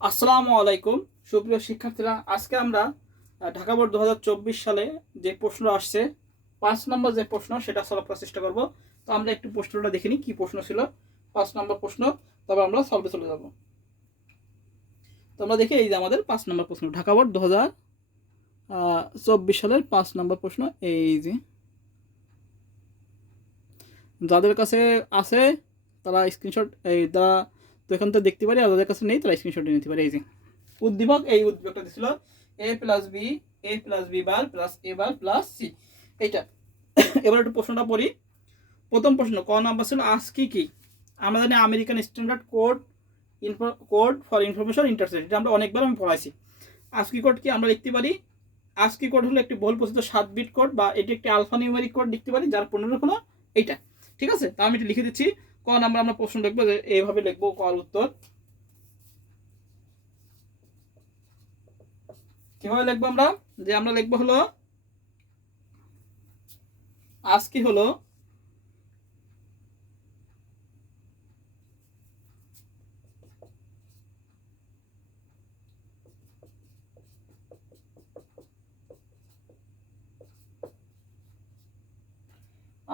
আসসালামু আলাইকুম সুপ্রিয় শিক্ষার্থীরা, আজকে আমরা ঢাকা বোর্ড 2024 সালে যে প্রশ্ন আসছে 5 নম্বর যে প্রশ্ন সেটা সলভ করার চেষ্টা করব। তো আমরা একটু প্রশ্নটা দেখিনি কি প্রশ্ন ছিল। 5 নম্বর প্রশ্ন, তবে আমরা সলভে চলে যাব। তো আমরা দেখি, এই যে আমাদের 5 নম্বর প্রশ্ন, ঢাকা বোর্ড 2024 সালের 5 নম্বর প্রশ্ন। এই যে যাদের কাছে আছে তারা স্ক্রিনশট তারা তো এখান থেকে দেখতে পারি, আর যাদের কাছে নেই তারা স্ক্রিনশট নিতে পারে। এই যে উদ্দীপক, এই উদ্দীপকটা দিছিল a plus b, a plus b bar plus a bar plus c, এইটা। এবার একটু প্রশ্নটা পড়ি। প্রথম প্রশ্ন ক নাম্বার ছিল আজকি কি। আমরা জানি American standard code for information intersect, এটা আমরা অনেকবার আমি পড়াইছি। আজকি কোড কি আমরা লিখতে পারি, আজকি কোড হলো একটি বহুল প্রসিদ্ধ 7 বিট কোড, বা এটি একটি আলফা নিউমেরিক কোড লিখতে পারি, যার পূর্ণ হলো এইটা। ঠিক আছে, তা আমি এটা লিখে দিচ্ছি। ক নাম্বার আমরা প্রশ্ন লিখবো, যে এইভাবে লিখবো কর উত্তর। কিভাবে লিখবো আমরা, যে আমরা লিখবো হলো আজকি হলো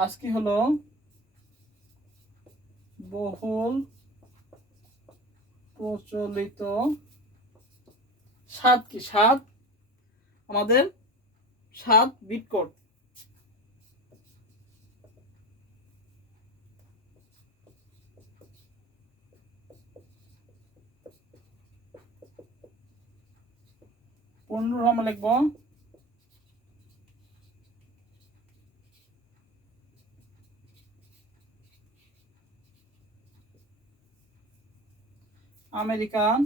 আজকে হলো বহুল প্রচলিত 7 আমাদের 7 বিট কোড। পূর্ণ আমরা লিখবো American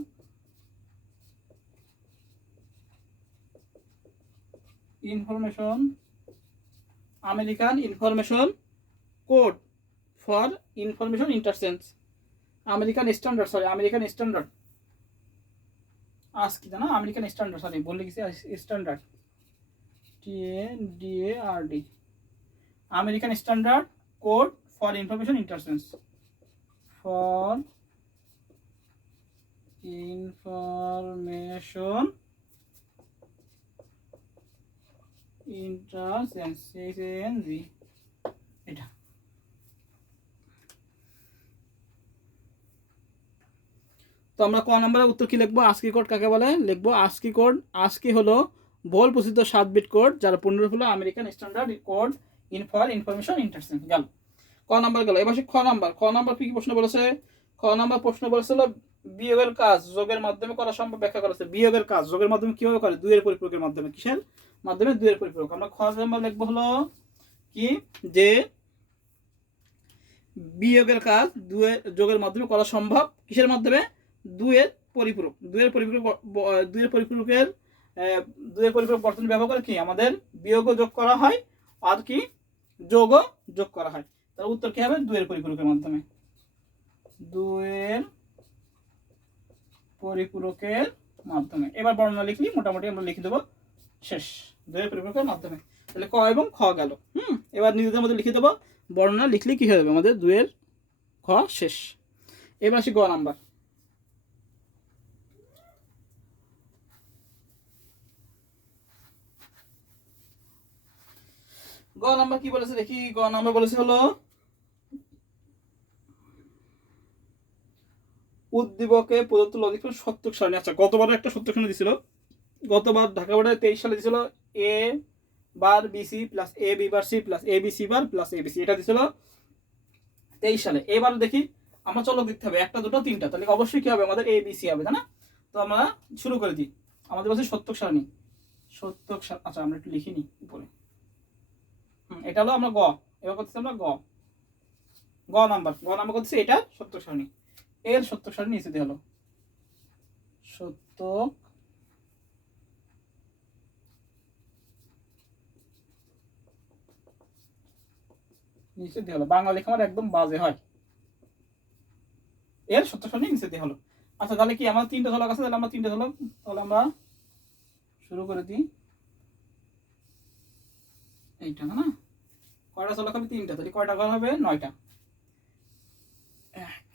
information code for information interchange, American standard আজকি না, আমেরিকান স্ট্যান্ডার্ড, সরি বলে গেছি, standard TANDARD, American standard code for information interchange, for information interchange, এটা। তো আমরা ক নম্বরের উত্তর কি লিখবো, আজকি কোড কাকে বলে, লিখবো আজকি কোড। আজকি হলো বহুল প্রসিদ্ধ 7 বিট কোড, যার পূর্ণরূপ হলো American standard code for information interchange. গেল ক নাম্বার গেল। এবার খ নাম্বার কি প্রশ্ন বলেছে। খ নাম্বার প্রশ্ন বলেছিল বিয়োগের কাজ যোগের মাধ্যমে করা সম্ভব ব্যাখ্যা করেছে। বিয়োগের কাজ যোগের মাধ্যমে কিভাবে করে, দুইয়ের পরিপূরকের মাধ্যমে। কিসের মাধ্যমে, দুইয়ের পরিপূরক। আমরা খ নাম্বার লিখবো হলো কি, যে বিয়োগের কাজ যোগের মাধ্যমে করা সম্ভব, কিসের মাধ্যমে, দুইয়ের পরিপূরক। দুইয়ের পরিপূরক বর্তনী ব্যবহার করে কি আমাদের বিয়োগও যোগ করা হয়, আর কি যোগও যোগ করা হয়। তার উত্তর কি হবে, দুইয়ের পরিপূরকের মাধ্যমে। দুইয়ের পরিপূরকের মাধ্যমে। এবার বর্ণনা লিখলি মোটামুটি আমরা লিখে দেবো, শেষ। দুইয়ের পরিপূরকের মাধ্যমে, তাহলে ক এবং খ গেল। এবার নিজেদের মধ্যে লিখে দেবো, বর্ণনা লিখলে কি হয়ে যাবে আমাদের, দুইয়ের খ শেষ। এবার আসি গ নাম্বার। গ নাম্বার কি বলেছে দেখি। গ নাম্বার বলেছে হলো উদ্দীপকে প্রদত্ত লজিক সত্যক সারণী। আচ্ছা, গতবার একটা সত্যক সারণী দিছিল। গতবার ঢাকা বোর্ডে 23 সালে দিছিল এ বার BC plus A B bar C plus A B C bar plus A B C, এটা দিছিল 23 সালে। এবার দেখি আমরা চলো দেখতে হবে একটা দুটো তিনটা, তাহলে অবশ্যই কি হবে আমাদের এ বি সি হবে, তাই না। তো আমরা শুরু করে দিই। আমাদের বলছে সত্যক সারণী, আচ্ছা আমরা একটু লিখিনি উপরে। এটা হলো আমরা গ, এবার করতেছি আমরা গ নাম্বার করতেছি, এটা সত্যক সারণী। এর সত্যক সারণী নিচে দিয়ে হলো সত্যক নিচে দিয়ে হলো। বাংলা লেখা আমার একদম বাজে হয়। এর সত্যক সারণী নিচে দিয়ে হলো। আচ্ছা, তাহলে কি আমার 3টে ঝলক আছে, তাহলে আমরা 3টে ঝলক, তাহলে আমরা শুরু করে দিই। এইটা না, কয়টা ঝলক হবে, 3টা, তাহলে কয়টা ঘর হবে, 9টা। 1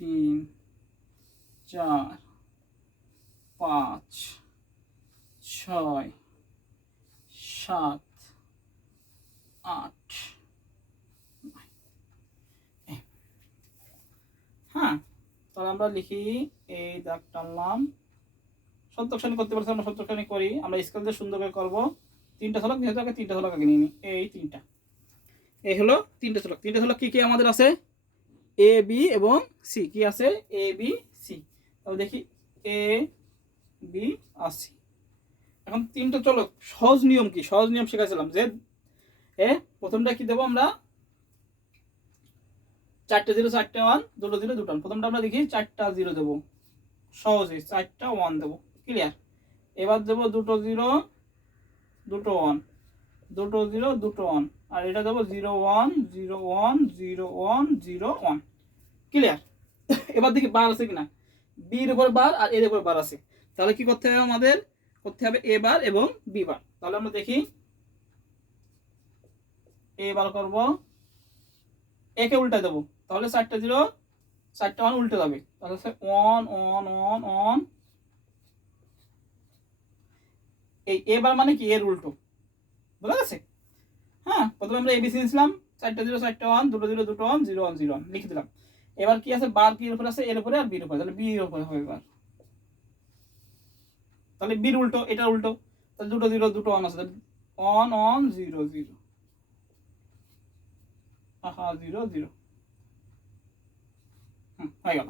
3 4 5 6 7 8। হ্যাঁ, তাহলে আমরা লিখি, এই দাগ টানলাম, সত্যকশানি করতে পারছি, আমরা সত্যকশানি করি, আমরা স্কেল দিয়ে সুন্দর করে করবো। 3টা ছলক, যেহেতু আগে 3টা ছলক আগে নিয়ে নিই, এই 3টা, এই হলো 3টা ছলক। 3টা ছলক কি কি আমাদের আছে? এ বি এবং সি। কি আছে? এ বি সি। তাহলে দেখি এ বি আর সি। এখন 3টা চলক সহজ নিয়ম কি, সহজ নিয়ম শেখাছিলাম যে প্রথমটা কি দেবো আমরা, 4টে 0 4টে 1, 2টো 0 2টো 1। প্রথমটা আমরা দেখি 4টা 0 দেবো, সহজে 4টা 1 দেবো, ক্লিয়ার। এবার দেবো 2টো 0 2টো 1, 2টো 0 2টো 1, আর এটা দেবো 0 1 0 1 0 1 0 1, ক্লিয়ার। এবার দেখি বার আছে কিনা, বির উপর বার আর এর উপর বার আছে। তাহলে কি করতে হবে আমাদের? করতে হবে এ বার এবং বি বার। তাহলে আমরা দেখি, এ বার করবো, একে উল্টা দেবো, তাহলে 4টা 0 4টা 1 উল্টে যাবে, তাহলে 1 1 1 1। এই এবার মানে কি, এর উল্টো, বুঝা গেছে? হ্যাঁ, প্রথমে আমরা এবিসি নিয়েছিলাম, 4টা 0 4টা 1, 2টো 0 2টো 1 0 1 0 1 লিখে দিলাম। এবার কি আছে, বার কি এর উপরে আছে, এর উপরে আর বির উপরে, তাহলে বি এর উপরে হবে এবার। তাহলে বির উল্টো, এটা উল্টো, তাহলে 2টো 0 2টো 1 আছে, তাহলে 1 1 0 0, আহা 0 0, হয়ে গেল।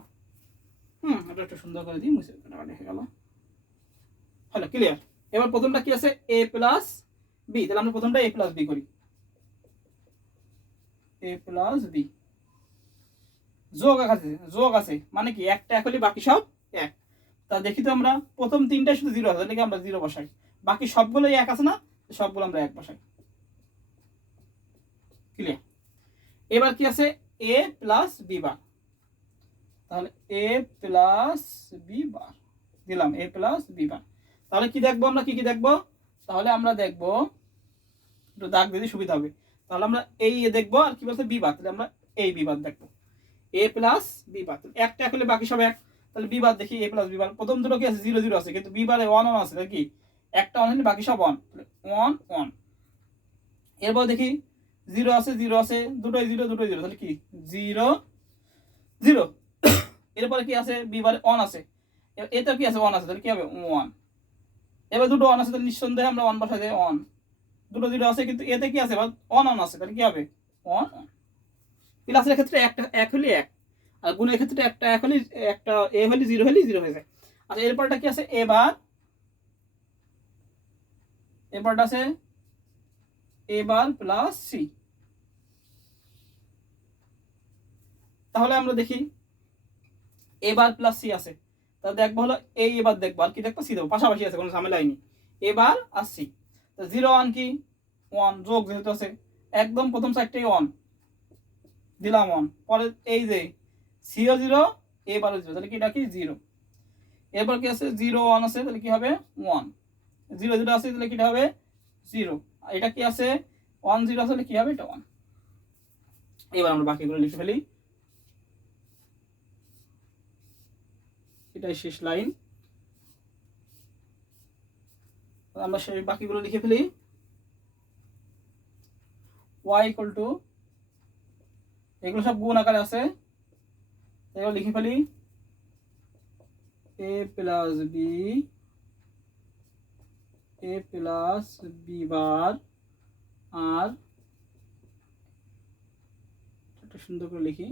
এটা একটু সুন্দর করে দিই, মুছে হয়ে গেল, হলো, ক্লিয়ার। এবার প্রথমটা কি আছে, এ প্লাস বি, তাহলে আমরা প্রথমটা এ প্লাস বি করি, এ প্লাস বি। যোগ আছে, যোগ আছে মানে কি, একটা এক হলে বাকি সব এক। তা দেখি তো আমরা, প্রথম 3টাই শুধু 0 আছে, তাহলে আমরা 0 বসাই, বাকি সবগুলোই এক আছে না, সবগুলো আমরা এক বসাই, ক্লিয়ার। এবার কি আছে, এ প্লাস বি বার, তাহলে এ প্লাস বি বার দিলাম, এ প্লাস বি বার। তাহলে কি দেখবো আমরা, কি কি দেখবো? তাহলে আমরা দেখবো, একটু দাগ দিতে সুবিধা হবে। তাহলে আমরা এই দেখবো, আর কি বলছে বি বার, তাহলে আমরা এই বি বার দেখবো, এ প্লাস বি বার। একটা এক হলে বাকি সব এক, তাহলে বি বার দেখি, এ প্লাস বি বার। প্রথম দুটো কি আছে, 0 0 আছে, কিন্তু বি বারে 1 1 আছে, তাহলে কি একটা 1 হলে বাকি সব 1, 1 1। এরপর দেখি 0 আছে 0 আছে, দুটোই 0 দুটোই 0, তাহলে কি 0 0। এরপরে কি আছে, বি বারে 1 আছে, এতে কি আছে 1 আছে, তাহলে কি হবে 1। এবার দুটো 1 আছে, তাহলে নিঃসন্দেহে আমরা 1 বসাই দেই 1। দুটো 0 আছে, কিন্তু এতে কি আছে, 1 1 আছে, তাহলে কি হবে 1 1। প্লাসের ক্ষেত্রে একটা এক হলে এক, আর গুণের ক্ষেত্রে একটা এক হলে একটা, এ হলে 0 হলে 0 হয়ে যায়। আচ্ছা, এরপরটা কি আছে, এবার এরপরটা আছে এ বার প্লাস সি। তাহলে আমরা দেখি এ বার প্লাস সি আছে, তাহলে দেখবো হলো এই, এবার দেখবো আর কি দেখবো, সি দেবো, পাশাপাশি আছে, কোনো ঝামেলাই নেই, এবার আর সি। তো 0 1 কি 1, যোগ যেহেতু আছে, একদম প্রথম সাইডটাই 1 দিলাম 1, পরে এই যে সিও 0 এবারও 0, তাহলে কি এটা কি 0। এরপর কি আছে 0 1 আছে, তাহলে কি হবে 1, 0 0 আছে, তাহলে কি হবে 0, আর এটা কি আছে 1 0 আছে, তাহলে কি হবে এটা 1। এবার আমরা বাকিগুলো লিখে ফেলি, এটাই শেষ লাইন, আমরা সেই বাকিগুলো লিখে ফেলি। y ইকুয়াল টু, এগুলো সব গুণ আকারে আছে, এগুলো লিখে ফেলি, এ প্লাস বি, এ প্লাস বি বার, আর একটু সুন্দর করে লিখি,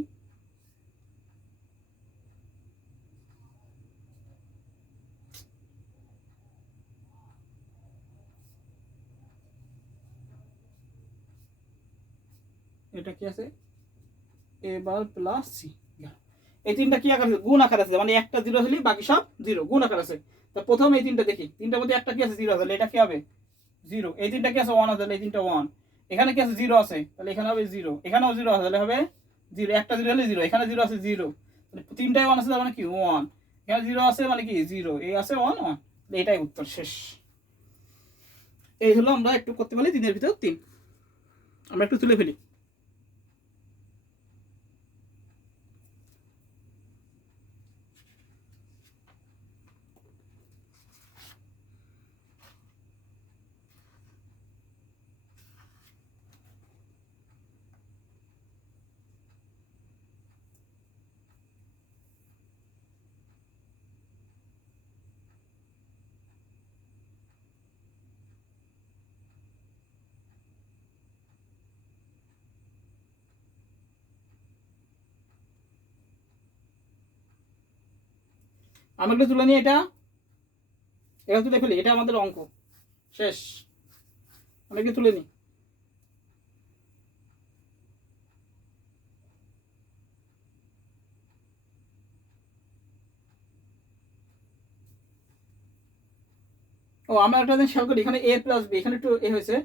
এটা কি আছে এ বার প্লাস সি। এই তিনটা কি আকার আছে, গুণ আকার আছে, মানে একটা 0 হলে বাকি সব 0, গুণ আকার আছে। তো প্রথম এই তিনটা দেখি, তিনটার মধ্যে একটা কি আছে 0 আছে, তাহলে এটা কি হবে 0। এই তিনটা কি আছে 1 আছে, তাহলে এই তিনটা 1। এখানে কি আছে 0 আছে, তাহলে এখানে হবে 0, এখানেও 0 আছে, তাহলে হবে 0। একটা 0 হলে 0, এখানে 0 আছে 0, তাহলে তিনটাই 1 আছে, তার মানে কি 1। এখানে 0 আছে মানে কি 0, এই আছে 1 1, এটাই উত্তর, শেষ। এই হলো, আমরা একটু করতে পারি 3 এর ভিতর 3, আমরা একটু তুলে ফেলি। আমরা একটু তুলে নিই, এটা তুলে ফেলি, এটা আমাদের অঙ্ক শেষ। আমরা একটু তুলে নিই। ও আমরা একটা জিনিস খেয়াল করি, এখানে এ প্লাস বি, এখানে একটু এ হয়েছে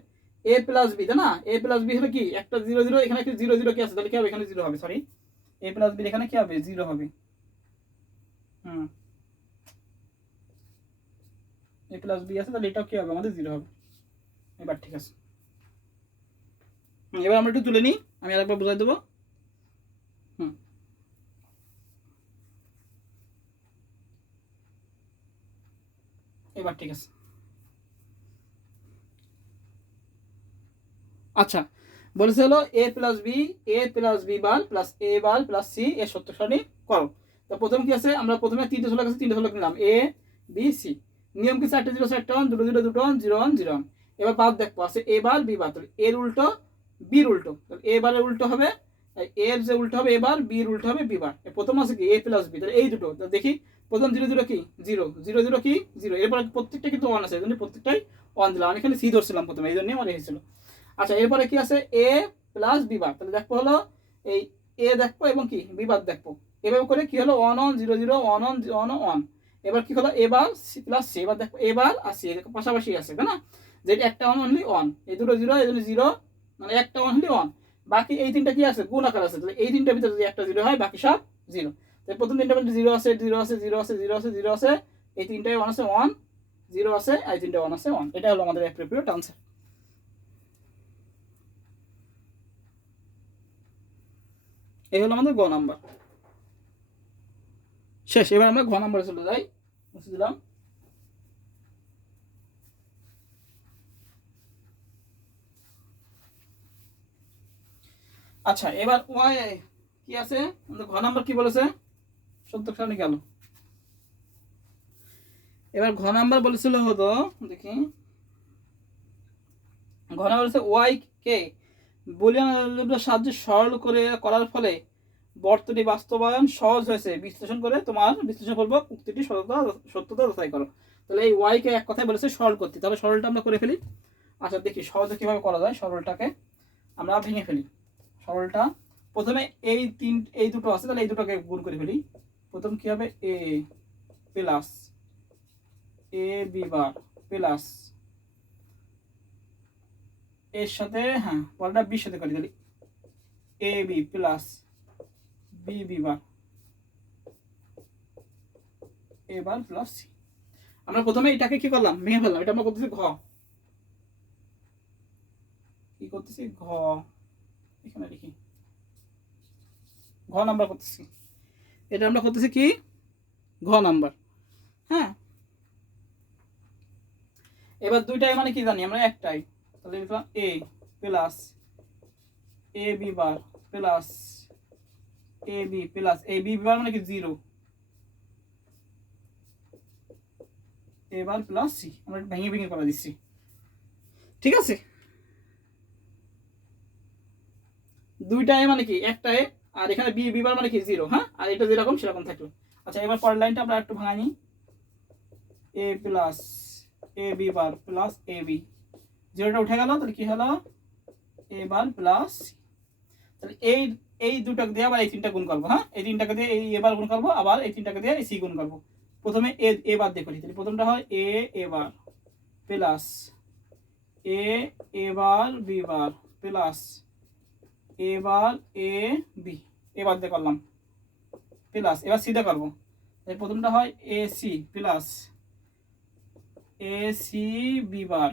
এ প্লাস বি, তাই না? এ প্লাস বি হলো কি একটা 0 0, এখানে একটা 0 0 কি আছে, তাহলে কি হবে এখানে 0 হবে, সরি এ প্লাস বি এখানে কি হবে 0 হবে। হুম, এ প্লাস বি আছে, তাহলে এটাও কি হবে আমাদের 0 হবে। এবার ঠিক আছে। এবার আমরা একটু তুলে নিই, আমি আরেকবার বোঝাই দেবো। হুম, এবার ঠিক আছে। আচ্ছা, বলেছে হলো এ plus b bar plus a bar plus C এর সত্য সারণী করো। তো প্রথম কি আছে, আমরা প্রথমে তিনটে ষোলক আছে, তিনটে ষোলক নিলাম এ বি সি। নিয়ম কি 4টে 0 4টে 1, দুটো 0 দুটো 1, 0 1 0 1। এবার বাদ দেখবো আছে এ বার বি বার, তাহলে এর উল্টো বির উল্টো, তাহলে এ বারের উল্টো হবে এর যে উল্টো হবে এ বার, বির উল্টো হবে বি বার। প্রথম আছে কি এ প্লাস বি, তাহলে এই দুটো দেখি। প্রথম 0 0 কি 0 0 0 কি 0, এরপর প্রত্যেকটা কিন্তু 1 আছে, এই জন্য প্রত্যেকটাই 1 দিলাম। আমি এখানে সি ধরছিলাম প্রথমে, এই জন্যই আমার হয়েছিল। আচ্ছা, এরপরে কি আছে এ প্লাস বিবার, তাহলে দেখবো হলো এই এ দেখবো এবং কি বিবার দেখবো। এভাবে করে কি হলো 1 1 0 0 1 1 1 1। এবার কি হলো এবার সি প্লাস সি, এবার দেখো এবার আর সি পাশাপাশি আছে, তাই না? যেটা একটা 1 অনলি 1, এই দুটো 0 এই জন্য 0, মানে একটা 1 হলে 1। বাকি এই তিনটা কি আছে গুণ আকার আছে, তাহলে এই তিনটার ভিতরে যদি একটা 0 হয় বাকি সব 0। তাই প্রথম তিনটার মধ্যে 0 আছে 0 আছে 0 আছে 0 আছে 0 আছে, এই তিনটায় 1 আছে 1, 0 আছে, এই তিনটা 1 আছে 1। এটা হলো আমাদের অ্যাপ্রোপ্রিয়েট আনসার। এই হলো আমাদের গ নাম্বার শেষ। এবার আমরা ঘ নাম্বারে চলে যাই, মুছে দিলাম। আচ্ছা, এবার ওয়াই কি আছে আমাদের ঘ নাম্বার কি বলেছে, সত্য সারণী গেল। এবার ঘ নাম্বার বলেছিল হতো, দেখি ঘ নাম্বার বলেছে ওয়াই কে বুলিয়ান অ্যালজেব্রার সাহায্যে সরল করে করার ফলে বর্তনী বাস্তবায়ন সহজ হয়েছে, বিশ্লেষণ করে তোমার বিশ্লেষণপূর্বক উক্তিটি সত্যতা যাচাই করো। তাহলে এই ওয়াই কে এক কথায় বলেছে সরল করতে, তাহলে সরলটা আমরা করে ফেলি। আচ্ছা দেখি সহজে কিভাবে করা যায়, সরলটাকে আমরা ভেঙে ফেলি। সরলটা প্রথমে এই দুটো আছে, তাহলে এই দুটোকে গুণ করে ফেলি। প্রথম কি হবে A plus A B bar plus এর সাথে হ্যাঁ পরেরটা বির সাথে করি, তাহলে A B plus B B bar A bar plus C. আমরা প্রথমে এটাকে কি করলাম ভেঙে ফেললাম, এটা আমরা করতেছি ঘ, কি করতেছি ঘ, এখানে লিখি ঘ নাম্বার করতেছি, এটা আমরা করতেছি কি ঘ নাম্বার। হ্যাঁ, এবার দুইটাই মানে কি জানি আমরা একটাই, তাহলে লিখলাম এ plus A B bar plus A B plus A B বার মানে কি 0 এবার প্লাস সি, আমরা ভেঙে ভেঙে করে দিচ্ছি। ঠিক আছে, দুইটাই মানে কি একটাই, আর এখানে বি বি বার মানে কি 0, হ্যাঁ, আর এটা যেরকম সেরকম থাকলো। আচ্ছা, এবার পরের লাইনটা আমরা একটু ভাঙাই নিই, এ plus A B bar plus A B, 0টা উঠে গেল, তাহলে কি হলো এ বার প্লাস সি। তাহলে এই দুটাকে দিয়ে আবার এই তিনটা গুণ করবো, হ্যাঁ, এই তিনটাকে দিয়ে এই এবার গুণ করবো, আবার এই তিনটাকে দিয়ে এই সি গুণ করবো। প্রথমে এ বার দিয়ে করি, তাহলে প্রথমটা হয় এ bar plus a bar B bar plus এবার এ বি, এবার দিয়ে করলাম প্লাস, এবার সি দিয়ে করবো, তাহলে প্রথমটা হয় a c plus a c b bar,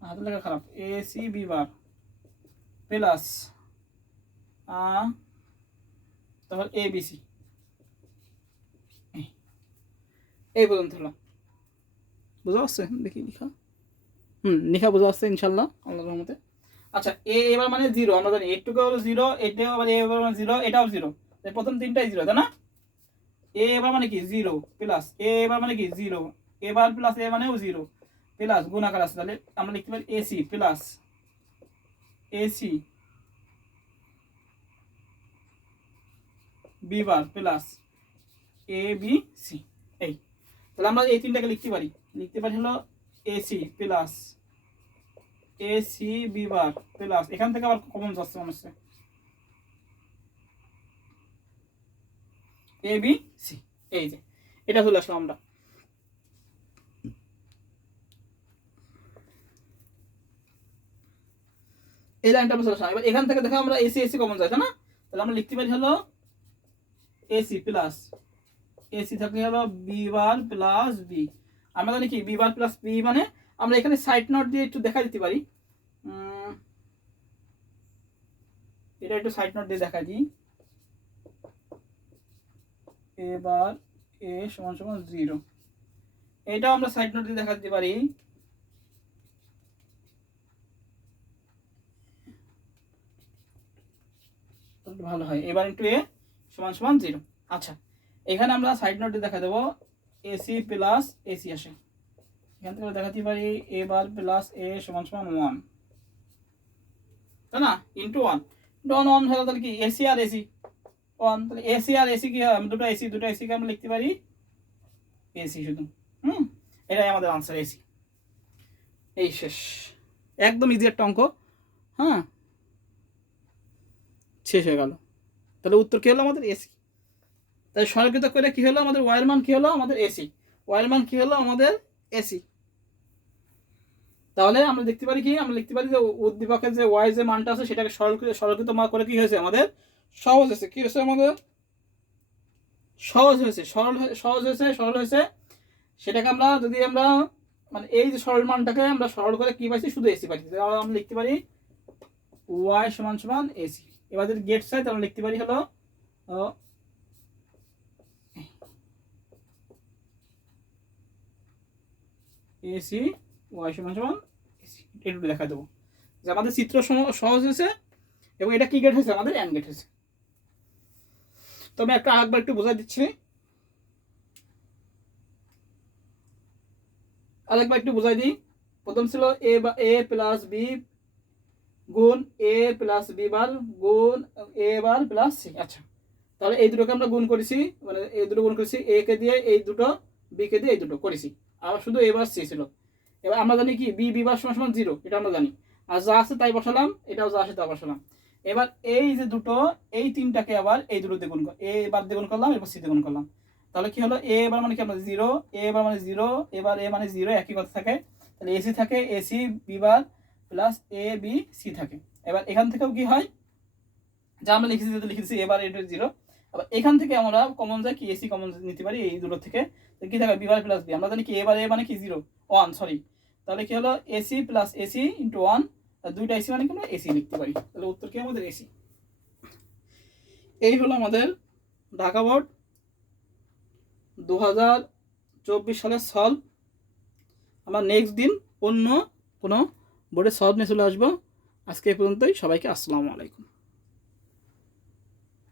হাতের লেখা খারাপ, a c b bar plus তারপর এ বি সি। এই পর্যন্ত হলো, বুঝা যাচ্ছে দেখি লিখা, লিখা বোঝা যাচ্ছে ইনশাল্লাহ আল্লাহর রহমতে। আচ্ছা, এবার মানে 0, আমরা জানি এটুকু হলো 0, এটাও আবার এবার মানে 0, এটাও 0, প্রথম তিনটাই 0, তাই না? এবার মানে কি 0 প্লাস এবার মানে কি 0 এবার প্লাস এ মানেও 0 প্লাস গুণ আকার আছে, তাহলে আমরা লিখতে পারি AC plus AC B bar plus A B C. এই তাহলে আমরা এই তিনটাকে লিখতে পারি হলো AC plus AC B bar plus, এখান থেকে আবার কমন যাচ্ছে মনে হচ্ছে এ বি সি। এই যে এটা চলে আসলাম আমরা। এই লাইনটা আমরা চলে আসলাম। এবার এখান থেকে দেখো আমরা এসি এসি কমন যায় তাই না, তাহলে আমরা লিখতে পারি হলো এসি প্লাস এসি থাকে হলো বি বার প্লাস বি। আমরা জানি কি বি বার প্লাস বি মানে আমরা এখানে সাইড নোট দিয়ে একটু দেখা দিতে পারি, এটা একটু সাইড নোট দিয়ে দেখা দিই। এবার এ সমান সমান 0, এটাও আমরা সাইড নোট দিয়ে দেখা দিতে পারি। ভালো হয়। এবার একটু এ সমান সমান 0। আচ্ছা এখানে আমরা সাইড নোট দিয়ে দেখা দেবো এসি প্লাস এসি আসে, এখান থেকে দেখাতে পারি এ বার প্লাস এ সমান সমান 1 তাই না, ইন্টু 1 ডন 1 হলো তাহলে কি এসি আর এসি 1, তাহলে এসি আর এসি কি হয় দুটো এসিকে আমরা লিখতে পারি এসি শুধু। এটাই আমাদের আনসার এসি। এই শেষ, একদম ইজি একটা অঙ্ক। হ্যাঁ শেষ হয়ে গেল। তাহলে উত্তর কী হলো আমাদের এসি। তাহলে সরলকৃত করে কী হলো আমাদের ওয়াইয়ের মান কী হলো আমাদের এসি, ওয়াইয়ের মান কী হলো আমাদের এসি। তাহলে আমরা দেখতে পারি কি, আমরা লিখতে পারি যে উদ্দীপকের যে ওয়াই যে মানটা আছে সেটাকে সরলকৃত মান করে কি হয়েছে আমাদের সহজ হয়েছে। কি হয়েছে আমাদের সহজ হয়েছে, সরল হয়েছে। সেটাকে আমরা যদি আমরা মানে এই যে সরল মানটাকে আমরা সরল করে কি পাইছি শুধু এসি পাইছি, তাহলে আমরা লিখতে পারি ওয়াই সমান সমান এসি। এবার যদি গেট চাই তাহলে লিখতে পারি হলো এসি ওয়াই সমান সমান এসি। একটু দেখা দেবো যে আমাদের চিত্র সহজ হয়েছে এবং এটা কি গেট হয়েছে আমাদের অ্যান্ড গেট হয়েছে। তো আমি আরেকবার একটু বোঝাই দিচ্ছি, আরেকবার একটু বোঝাই দিই। প্রথম ছিল এ প্লাস বি গুণ এ প্লাস বি বার গুণ এ বার প্লাস সি। আচ্ছা তাহলে এই দুটোকে আমরা গুণ করেছি, মানে এই দুটো গুণ করেছি এ কে দিয়ে এই দুটো, বি কে দিয়ে এই দুটো করেছি, আর শুধু এ বার সি ছিল। এবার আমরা জানি কি বি বার সমান সমান 0, এটা আমরা জানি, আর যা আছে তাই বসালাম, এটাও যা আছে তা বসালাম। এবার এই যে দুটো এই তিনটাকে আবার এই দুটো দিয়ে গুণ এ বার দিয়ে গুণ করলাম, এবার সি দিয়ে গুণ করলাম। তাহলে কি হলো এ বার মানে কি আমরা 0, এ বার মানে 0, এবার এ মানে 0 একই কথা থাকে। তাহলে এসি থাকে AC B bar plus A B C থাকে। এবার এখান থেকেও কি হয় যা আমরা লিখেছি এবার এটা 0। আবার এখান থেকে আমরা কমন যায় কি এসি কমন নিতে পারি এই দুটো থেকে, কি থাকে বি বার প্লাস বি। আমরা জানি কি এবার এ মানে কি 0 1 সরি, তাহলে কি হলো এসি প্লাস এসি ইন্টু 1, দুইটা এসি মানে কি আমরা এসি লিখতে পারি। তাহলে উত্তর কি আমাদের এসি। এই হলো আমাদের ঢাকা বোর্ড 2024 সালের সলভ। আমরা নেক্সট দিন অন্য কোনো বোর্ডের সলভ নিয়ে চলে আসবো। আজকে এই পর্যন্তই, সবাইকে আসসালামু আলাইকুম।